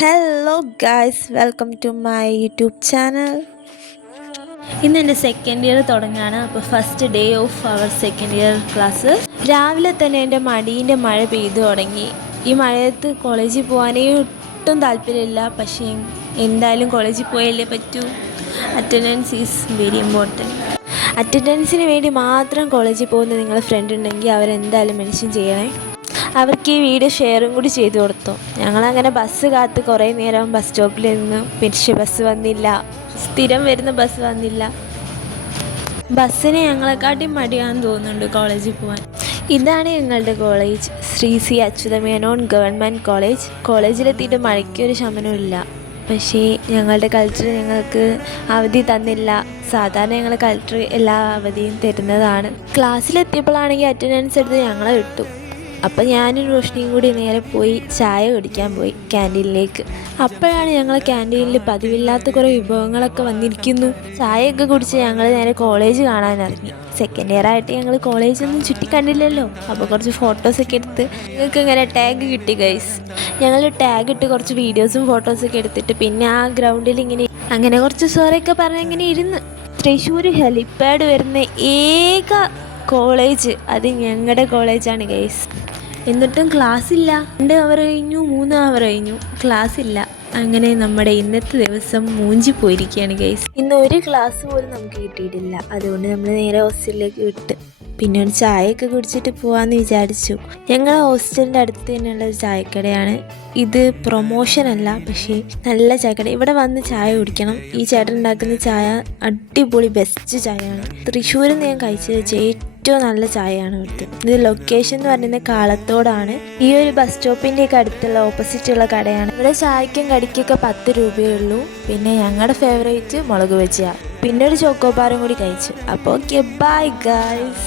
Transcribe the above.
Hello guys, welcome to my YouTube channel. ഇന്ന് എൻ്റെ second year തുടങ്ങുകയാണ്. അപ്പോൾ first day of our second year class. രാവിലെ തന്നെ എൻ്റെ മടീൻ്റെ മഴ പെയ്തു തുടങ്ങി. ഈ മഴയത്ത് കോളേജിൽ പോകാനേ ഒട്ടും താല്പര്യമില്ല. പക്ഷേ എന്തായാലും കോളേജിൽ പോയല്ലേ പറ്റൂ. Attendance is very important. അറ്റൻഡൻസിന് വേണ്ടി മാത്രം കോളേജിൽ പോകുന്ന നിങ്ങളുടെ ഫ്രണ്ട് ഉണ്ടെങ്കിൽ അവരെന്തായാലും മെൻഷൻ ചെയ്യണേ. അവർക്ക് ഈ വീഡിയോ ഷെയറും കൂടി ചെയ്തു കൊടുത്തു. ഞങ്ങളങ്ങനെ ബസ് കാത്ത് കുറേ നേരം ബസ് സ്റ്റോപ്പിൽ നിന്ന്, പക്ഷേ ബസ് വന്നില്ല. സ്ഥിരം വരുന്ന ബസ് വന്നില്ല. ബസ്സിന് ഞങ്ങളെക്കാട്ടിയും മടിയാണെന്ന് തോന്നുന്നുണ്ട് കോളേജിൽ പോകാൻ. ഇതാണ് ഞങ്ങളുടെ college, Shri C Achutha Menon government college. കോളേജിലെത്തിയിട്ട് മഴയ്ക്കൊരു ശമനമില്ല. പക്ഷേ ഞങ്ങളുടെ കളക്ടർ ഞങ്ങൾക്ക് അവധി തന്നില്ല. സാധാരണ ഞങ്ങൾ കളക്ടർ എല്ലാ അവധിയും തരുന്നതാണ്. ക്ലാസ്സിലെത്തിയപ്പോഴാണെങ്കിൽ അറ്റൻഡൻസ് എടുത്ത് ഞങ്ങളെ വിട്ടു. അപ്പം ഞാനും റോഷ്നിയും കൂടി നേരെ പോയി ചായ കുടിക്കാൻ പോയി ക്യാൻറ്റീനിലേക്ക്. അപ്പോഴാണ് ഞങ്ങൾ ക്യാൻറ്റീനിൽ പതിവില്ലാത്ത കുറേ വിഭവങ്ങളൊക്കെ വന്നിരിക്കുന്നു. ചായയൊക്കെ കുടിച്ച് ഞങ്ങൾ നേരെ കോളേജ് കാണാനിറങ്ങി. സെക്കൻഡ് ഇയർ ആയിട്ട് ഞങ്ങൾ കോളേജൊന്നും ചുറ്റി കണ്ടില്ലല്ലോ. അപ്പോൾ കുറച്ച് ഫോട്ടോസൊക്കെ എടുത്ത് ഞങ്ങൾക്ക് ഇങ്ങനെ ടാഗ് കിട്ടി ഗൈസ്. ഞങ്ങൾ ടാഗ് ഇട്ട് കുറച്ച് വീഡിയോസും ഫോട്ടോസൊക്കെ എടുത്തിട്ട് പിന്നെ ആ ഗ്രൗണ്ടിൽ അങ്ങനെ കുറച്ച് സോറൊക്കെ പറഞ്ഞ് ഇങ്ങനെ ഇരുന്ന്. തൃശ്ശൂർ ഹെലിപ്പാഡ് വരുന്ന ഏക കോളേജ് അത് ഞങ്ങളുടെ കോളേജാണ് ഗൈസ്. എന്നിട്ടും ക്ലാസ്സില്ല. 2 അവർ കഴിഞ്ഞു, 3 അവർ കഴിഞ്ഞു, ക്ലാസ്സില്ല. അങ്ങനെ നമ്മുടെ ഇന്നത്തെ ദിവസം മൂഞ്ചി പോയിരിക്കുകയാണ് ഗൈസ്. ഇന്ന് ഒരു ക്ലാസ് പോലും നമുക്ക് കിട്ടിയിട്ടില്ല. അതുകൊണ്ട് നമ്മൾ നേരെ ഹോസ്റ്റലിലേക്ക് വിട്ട് പിന്നെ ഒരു ചായയൊക്കെ കുടിച്ചിട്ട് പോകാമെന്ന് വിചാരിച്ചു. ഞങ്ങളുടെ ഹോസ്റ്റലിൻ്റെ അടുത്ത് തന്നെയുള്ള ഒരു ചായക്കടയാണ്. ഇത് പ്രൊമോഷൻ അല്ല, പക്ഷേ നല്ല ചായക്കട. ഇവിടെ വന്ന് ചായ കുടിക്കണം. ഈ ചേട്ടൻ ഉണ്ടാക്കുന്ന ചായ അടിപൊളി ബെസ്റ്റ് ചായയാണ്. തൃശ്ശൂരിൽ നിന്ന് ഞാൻ കഴിച്ചത് ഏറ്റവും നല്ല ചായയാണ് ഇവിടുത്തെ. ഇത് ലൊക്കേഷൻ എന്ന് പറയുന്നത് കാളത്തോടാണ്. ഈ ഒരു ബസ് സ്റ്റോപ്പിൻ്റെയൊക്കെ അടുത്തുള്ള ഓപ്പോസിറ്റുള്ള കടയാണ്. ഇവിടെ ചായക്കും കടിക്കൊക്കെ 10 രൂപയേ ഉള്ളൂ. പിന്നെ ഞങ്ങളുടെ ഫേവറേറ്റ് മുളക് ബജിയാണ്. പിന്നെ ഒരു ചോക്കോബാറും കൂടി കഴിച്ചു. അപ്പോൾ ഓക്കെ, ബൈ ഗൈസ്.